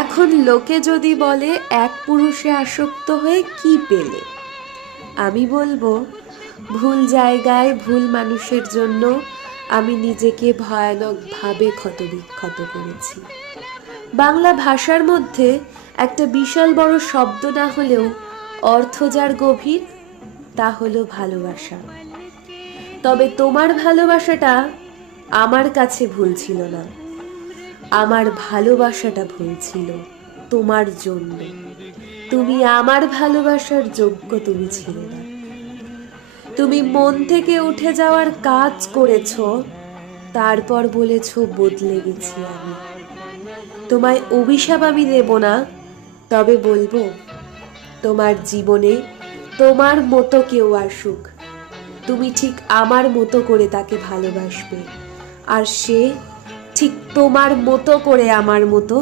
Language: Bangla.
এখন লোকে যদি বলে এক পুরুষে আসক্ত হয়ে কি পেলে, আমি বলবো ভুল জায়গায় ভুল মানুষের জন্য আমি নিজেকে ভয়ানকভাবে ক্ষতবিক্ষত করেছি। বাংলা ভাষার মধ্যে একটা বিশাল বড় শব্দ না হলেও অর্থ যার গভীর, তা হলো ভালোবাসা। তবে তোমার ভালোবাসাটা আমার কাছে ভুল ছিল না, আমার ভালোবাসাটা ভুল ছিল তোমার জন্য। তুমি আমার ভালোবাসার যোগ্য তুমি ছিলে না। তুমি মন থেকে উঠে যাওয়ার কাজ করেছো, তারপর বলেছো বদলে গেছি আমি। তোমায় অভিশাপ আমি দেব না, তবে বলবো তোমার জীবনে তোমার মতো কেউ আসুক, তুমি ঠিক আমার মতো করে তাকে ভালোবাসবে, আর সে ঠিক তোমার মতো করে আমার মতো